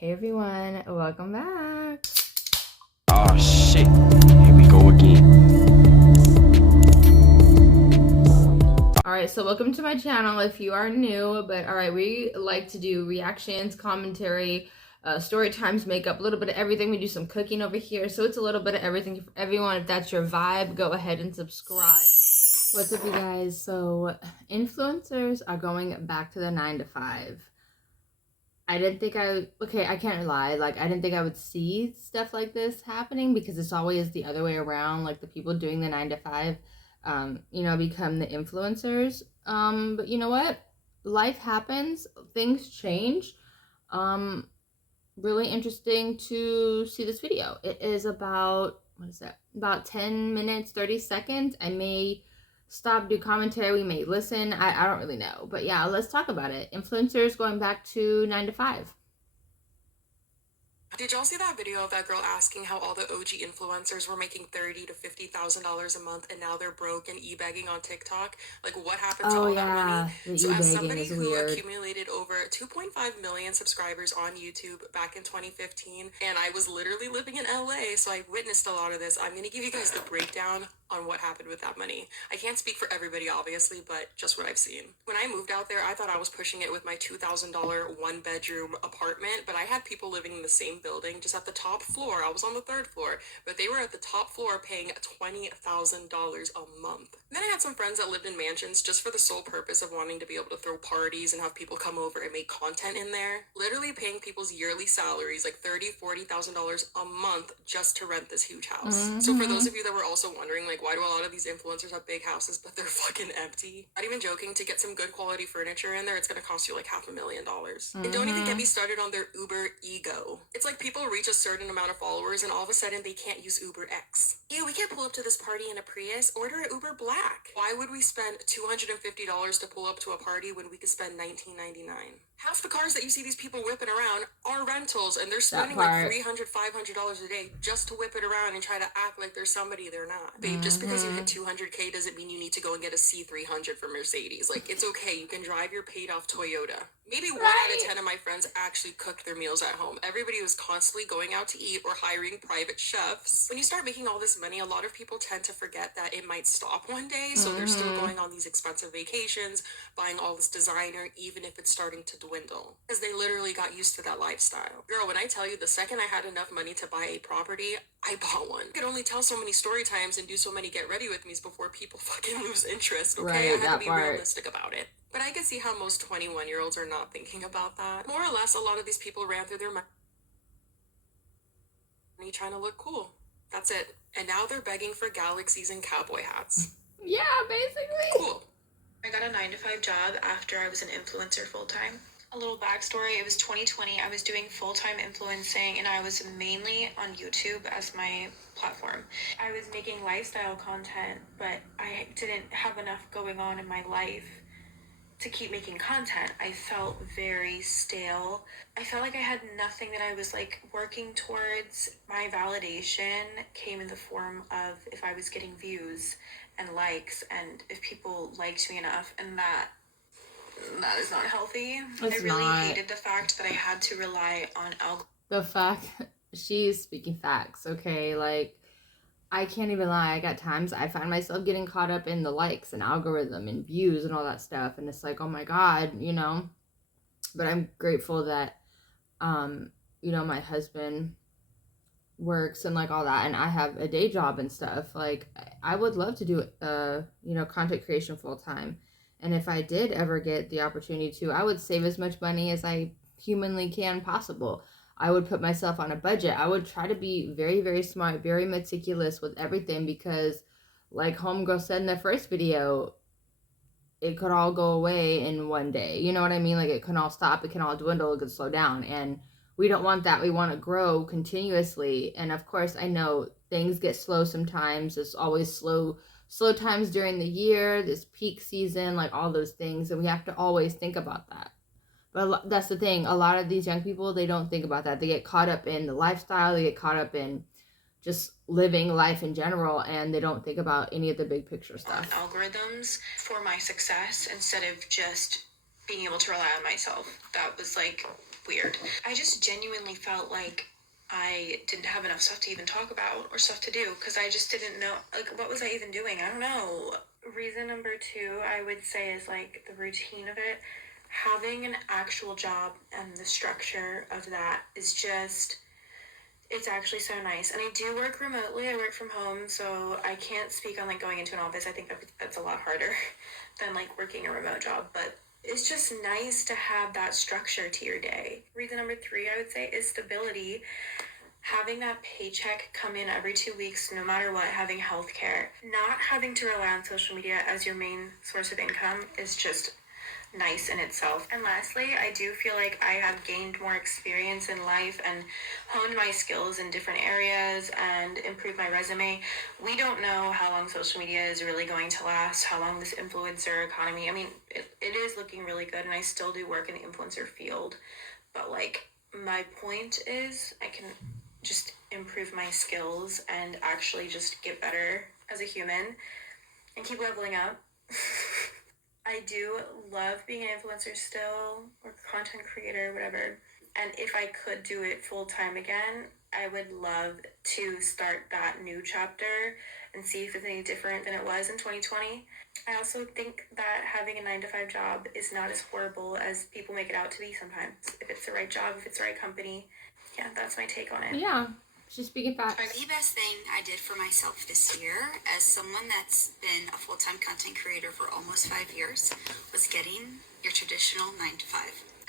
Hey everyone, welcome back. Oh shit, here we go again. Alright, so welcome to my channel if you are new, but alright, we like to do reactions, commentary, story times, makeup, a little bit of everything. We do some cooking over here, so it's a little bit of everything for everyone. If that's your vibe, go ahead and subscribe. What's up, you guys? So influencers are going back to the 9 to 5. I didn't think I can't lie, like, I didn't think I would see stuff like this happening because it's always the other way around, like, the people doing the 9 to 5, become the influencers, but you know what? Life happens, things change. Really interesting to see this video. It is about, about 10 minutes, 30 seconds. I may stop, do commentary, we may listen, I don't really know, but yeah, let's talk about it. Influencers going back to 9 to 5. Did y'all see that video of that girl asking how all the OG influencers were making $30,000 to $50,000 a month and now they're broke and e-bagging on TikTok? Like, what happened to all that money? So as somebody who accumulated over 2.5 million subscribers on YouTube back in 2015, and I was literally living in LA, so I witnessed a lot of this. I'm gonna give you guys the breakdown on what happened with that money. I can't speak for everybody, obviously, but just what I've seen. When I moved out there, I thought I was pushing it with my $2,000 one-bedroom apartment, but I had people living in the same building, just at the top floor. I was on the 3rd floor, but they were at the top floor paying $20,000 a month. And then I had some friends that lived in mansions just for the sole purpose of wanting to be able to throw parties and have people come over and make content in there. Literally paying people's yearly salaries, like $30,000, $40,000 a month just to rent this huge house. So for those of you that were also wondering, like, why do a lot of these influencers have big houses but they're fucking empty? Not even joking, to get some good quality furniture in there, it's gonna cost you like $500,000. And don't even get me started on their Uber ego. It's like people reach a certain amount of followers and all of a sudden they can't use Uber X. Yeah, we can't pull up to this party in a Prius, order an Uber Black. Why would we spend $250 to pull up to a party when we could spend $19.99? Half the cars that you see these people whipping around are rentals, and they're spending like $300, $500 a day just to whip it around and try to act like there's somebody they're not. Babe, just because you hit 200K doesn't mean you need to go and get a C300 for Mercedes. Like, it's okay. You can drive your paid-off Toyota. Maybe 1 out of 10 of my friends actually cooked their meals at home. Everybody was constantly going out to eat or hiring private chefs. When you start making all this money, a lot of people tend to forget that it might stop one day, so they're still going on these expensive vacations, buying all this designer, even if it's starting to dwindle, because they literally got used to that lifestyle. Girl, when I tell you, the second I had enough money to buy a property, I bought one. I could only tell so many story times and do so many get ready with me's before people fucking lose interest, okay? I had to be realistic about it. But I can see how most 21-year-olds are not thinking about that. More or less, a lot of these people ran through their money trying to look cool. That's it. And now they're begging for galaxies and cowboy hats. Yeah, basically. Cool. I got a 9 to 5 job after I was an influencer full-time. A little backstory, it was 2020, I was doing full-time influencing and I was mainly on YouTube as my platform. I was making lifestyle content, but I didn't have enough going on in my life to keep making content. I felt very stale. I felt like I had nothing that I was like working towards. My validation came in the form of if I was getting views and likes and if people liked me enough, and that is not healthy. I really hated the fact that I had to rely on the fact she's speaking facts, okay? Like, I can't even lie. I got times I find myself getting caught up in the likes and algorithm and views and all that stuff, and it's like, oh my god, but I'm grateful that my husband works and like all that, and I have a day job and stuff. Like, I would love to do content creation full time. And if I did ever get the opportunity to, I would save as much money as I humanly can possible. I would put myself on a budget. I would try to be very, very smart, very meticulous with everything because, like homegirl said in the first video, it could all go away in one day. You know what I mean? Like, it can all stop, it can all dwindle, it could slow down. And we don't want that. We want to grow continuously. And of course, I know things get slow sometimes. There's always slow times during the year, this peak season, like all those things. And we have to always think about that. But that's the thing. A lot of these young people, they don't think about that. They get caught up in the lifestyle. They get caught up in just living life in general, and they don't think about any of the big picture stuff. Algorithms for my success instead of just being able to rely on myself. That was like weird. I just genuinely felt like I didn't have enough stuff to even talk about or stuff to do because I just didn't know, like, what was I even doing? I don't know. Reason number 2, I would say, is like the routine of it. Having an actual job and the structure of that is just, it's actually so nice. And I do work remotely. I work from home, so I can't speak on like going into an office. I think that's a lot harder than like working a remote job, but it's just nice to have that structure to your day. Reason number 3, I would say, is stability. Having that paycheck come in every 2 weeks, no matter what, having healthcare, not having to rely on social media as your main source of income is just nice in itself. And lastly, I do feel like I have gained more experience in life and honed my skills in different areas and improved my resume. We don't know how long social media is really going to last, how long this influencer economy, I mean, it is looking really good, and I still do work in the influencer field, but like, my point is I can just improve my skills and actually just get better as a human and keep leveling up. I do love being an influencer still, or content creator, whatever. And if I could do it full time again, I would love to start that new chapter and see if it's any different than it was in 2020. I also think that having a 9-to-5 job is not as horrible as people make it out to be sometimes. If it's the right job, if it's the right company. Yeah, that's my take on it. Yeah, she's speaking facts. The best thing I did for myself this year, as someone that's been a full-time content creator for almost 5 years, was getting your traditional 9-to-5.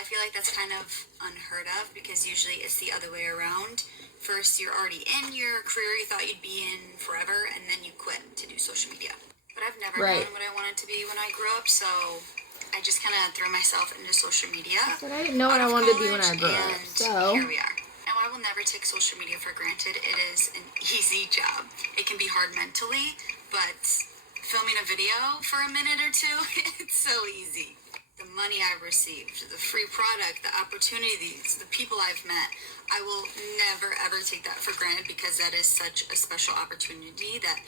I feel like that's kind of unheard of because usually it's the other way around. First, you're already in your career you thought you'd be in forever, and then you quit to do social media. But I've never known what I wanted to be when I grew up, so I just kind of threw myself into social media. But I didn't know what I wanted to be when I grew up, so here we are. Now, I will never take social media for granted. It is an easy job. It can be hard mentally, but filming a video for a minute or two, it's so easy. The money I've received, the free product, the opportunities, the people I've met, I will never ever take that for granted because that is such a special opportunity that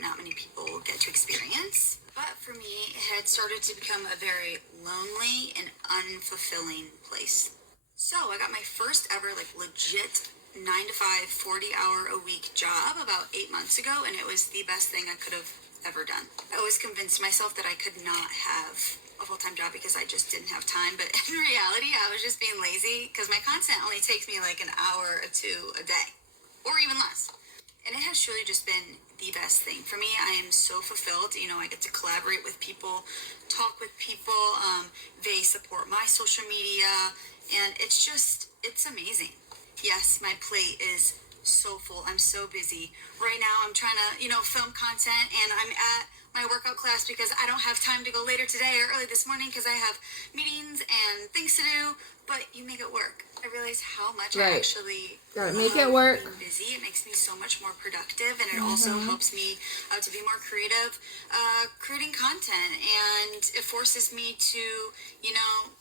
not many people get to experience. But for me, it had started to become a very lonely and unfulfilling place. So I got my first ever legit 9-to-5, 40-hour-a-week job about 8 months ago, and it was the best thing I could have ever done. I always convinced myself that I could not have a full-time job because I just didn't have time, but in reality, I was just being lazy because my content only takes me an hour or 2 a day, or even less. And it has truly just been the best thing. For me, I am so fulfilled. I get to collaborate with people, talk with people. They support my social media, and it's amazing. Yes, my plate is so full. I'm so busy. Right now, I'm trying to, film content, and I'm at my workout class because I don't have time to go later today or early this morning because I have meetings and things to do, but you make it work. I realize how much I actually make it work. Being busy. It makes me so much more productive, and it also helps me to be more creative creating content, and it forces me to,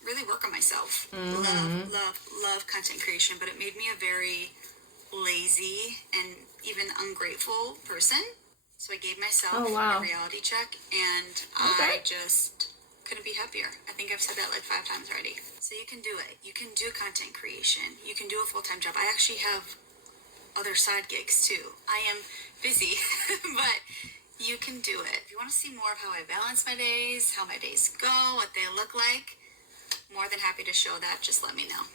really work on myself. Love content creation, but it made me a very lazy and even ungrateful person. So I gave myself a reality check, and I just couldn't be happier. I think I've said that 5 times already. So you can do it. You can do content creation. You can do a full-time job. I actually have other side gigs too. I am busy, but you can do it. If you want to see more of how I balance my days, how my days go, what they look like, more than happy to show that. Just let me know.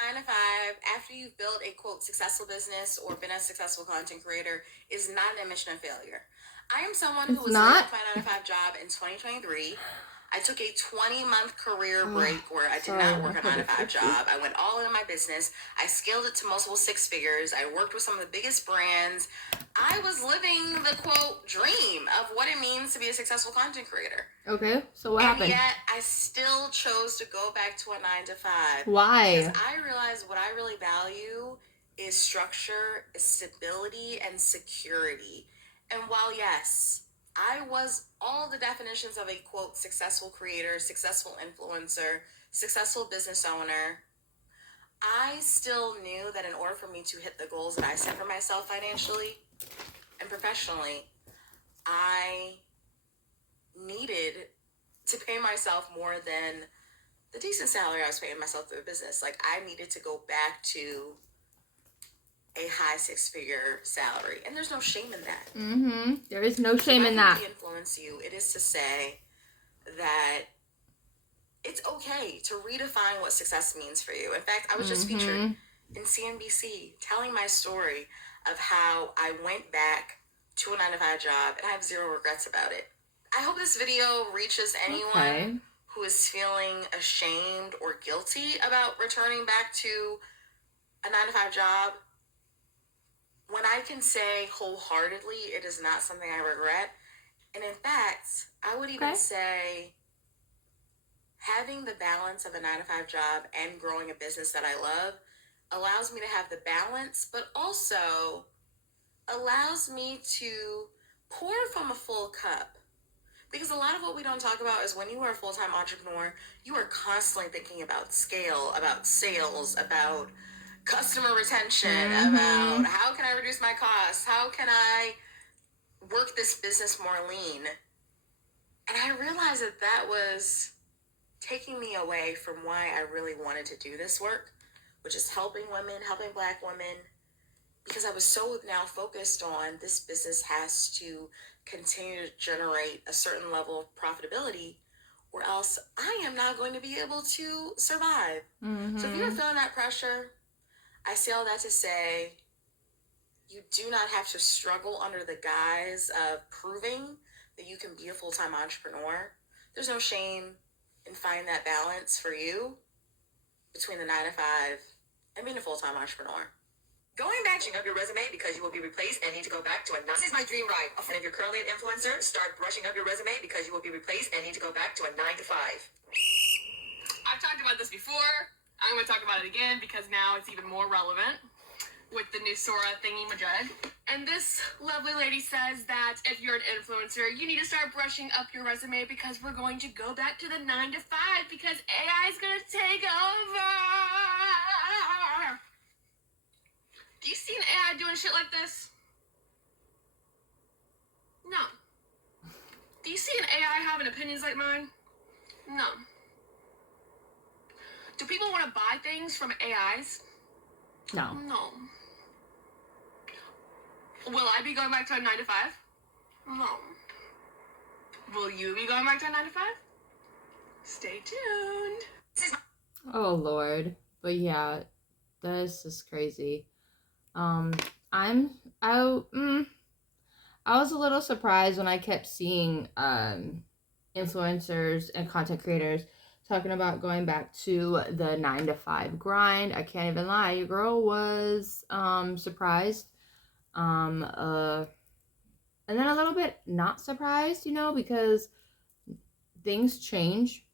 9-to-5, after you've built a quote successful business or been a successful content creator, is not an admission of failure. I am someone who was laid off my 9-to-5 job in 2023. I took a 20-month career break where I did not work a 9-to-5 job. I went all in on my business. I scaled it to multiple 6 figures. I worked with some of the biggest brands. I was living the quote dream of what it means to be a successful content creator. Okay, so what happened? And yet I still chose to go back to a 9-to-5. Why? Because I realized what I really value is structure, is stability, and security. And while yes, I was all the definitions of a quote successful creator, successful influencer, successful business owner, I still knew that in order for me to hit the goals that I set for myself financially and professionally, I needed to pay myself more than the decent salary I was paying myself through the business. Like, I needed to go back to a high six-figure salary, and there's no shame in that. There is no shame in that. If I can influence you, it is to say that it's okay to redefine what success means for you. In fact, I was just featured in CNBC telling my story of how I went back to a 9-to-5 job, and I have zero regrets about it. I hope this video reaches anyone who is feeling ashamed or guilty about returning back to a 9-to-5 job. When I can say wholeheartedly it is not something I regret, and in fact, I would even say having the balance of a 9-to-5 job and growing a business that I love allows me to have the balance, but also allows me to pour from a full cup. Because a lot of what we don't talk about is when you are a full-time entrepreneur, you are constantly thinking about scale, about sales, about customer retention, about how can I reduce my costs? How can I work this business more lean? And I realized that that was taking me away from why I really wanted to do this work, which is helping women, helping Black women, because I was so now focused on this business has to continue to generate a certain level of profitability, or else I am not going to be able to survive. So if you're feeling that pressure, I say all that to say you do not have to struggle under the guise of proving that you can be a full-time entrepreneur. There's no shame in finding that balance for you between the 9-to-5 and being a full-time entrepreneur. Going back up your resume because you will be replaced and need to go back to a 9. This is my dream ride. And if you're currently an influencer, start brushing up your resume because you will be replaced and need to go back to a 9-to-5. I've talked about this before. I'm going to talk about it again because now it's even more relevant with the new Sora thingy-majig. And this lovely lady says that if you're an influencer, you need to start brushing up your resume because we're going to go back to the 9-to-5 because AI is going to take over. Do you see an AI doing shit like this? No. Do you see an AI having opinions like mine? No. Do people want to buy things from AIs? No. No. Will I be going back to a 9-to-5? No. Will you be going back to a 9-to-5? Stay tuned. Oh Lord. But yeah, this is crazy. I was a little surprised when I kept seeing influencers and content creators talking about going back to the 9-to-5 grind. I can't even lie, your girl was surprised. And then a little bit not surprised, because things change.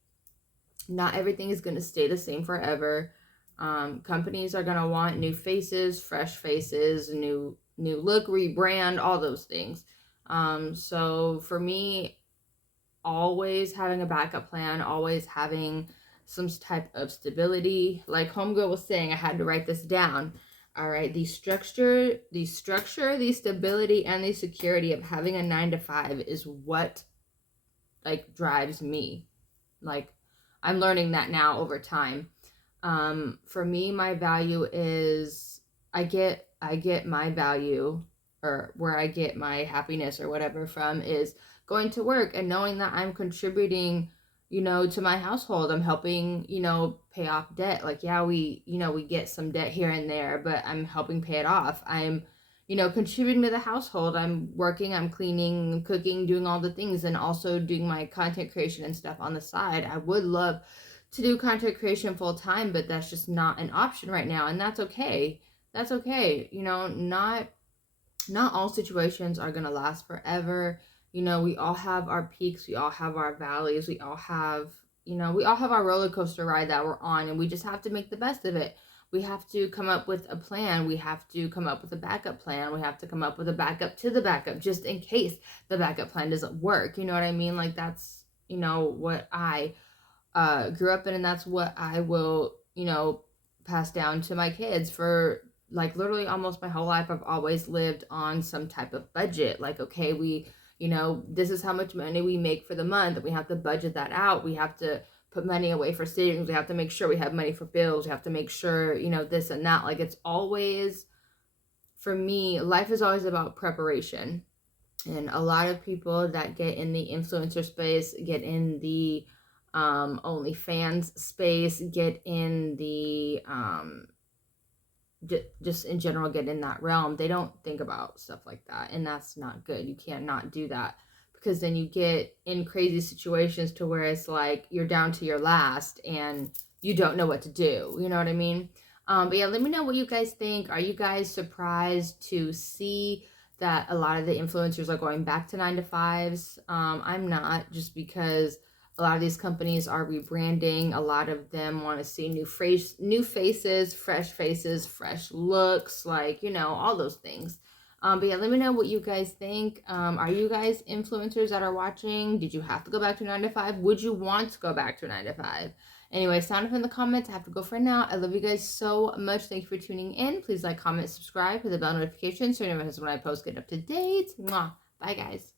Not everything is going to stay the same forever. Companies are going to want new faces, fresh faces, new look, rebrand, all those things. So for me, always having a backup plan, always having some type of stability. Like Homegirl was saying, I had to write this down. All right, the structure, the stability, and the security of having a 9-to-5 is what drives me. I'm learning that now over time. For me, my value is I get my value, or where I get my happiness or whatever from, is going to work and knowing that I'm contributing, to my household. I'm helping, pay off debt. We get some debt here and there, but I'm helping pay it off. I'm, contributing to the household. I'm working, I'm cleaning, cooking, doing all the things, and also doing my content creation and stuff on the side. I would love to do content creation full time, but that's just not an option right now, and that's okay. That's okay. Not all situations are gonna last forever. We all have our peaks, we all have our valleys, we all have our roller coaster ride that we're on, and we just have to make the best of it. We have to come up with a plan. We have to come up with a backup plan. We have to come up with a backup to the backup, just in case the backup plan doesn't work. You know what I mean? That's, what I grew up in, and that's what I will, pass down to my kids. For literally almost my whole life, I've always lived on some type of budget. Okay, we, this is how much money we make for the month. We have to budget that out. We have to put money away for savings. We have to make sure we have money for bills. We have to make sure, you know, this and that. Like, it's always, for me, life is always about preparation. And a lot of people that get in the influencer space, get in the OnlyFans space, get in the just in general, get in that realm, they don't think about stuff like that, and that's not good. You can't not do that, because then you get in crazy situations to where it's like you're down to your last and you don't know what to do, you know what I mean? But yeah, let me know what you guys think. Are you guys surprised to see that a lot of the influencers are going back to 9-to-5s? I'm not, just because a lot of these companies are rebranding. A lot of them want to see new faces, fresh looks, like, you know, all those things. But yeah, let me know what you guys think. Are you guys influencers that are watching? Did you have to go back to 9-to-5? Would you want to go back to 9-to-5? Anyway, sound off in the comments. I have to go for now. I love you guys so much. Thank you for tuning in. Please like, comment, subscribe, hit the bell notification so you never miss when I post. Get up to date. Mwah. Bye, guys.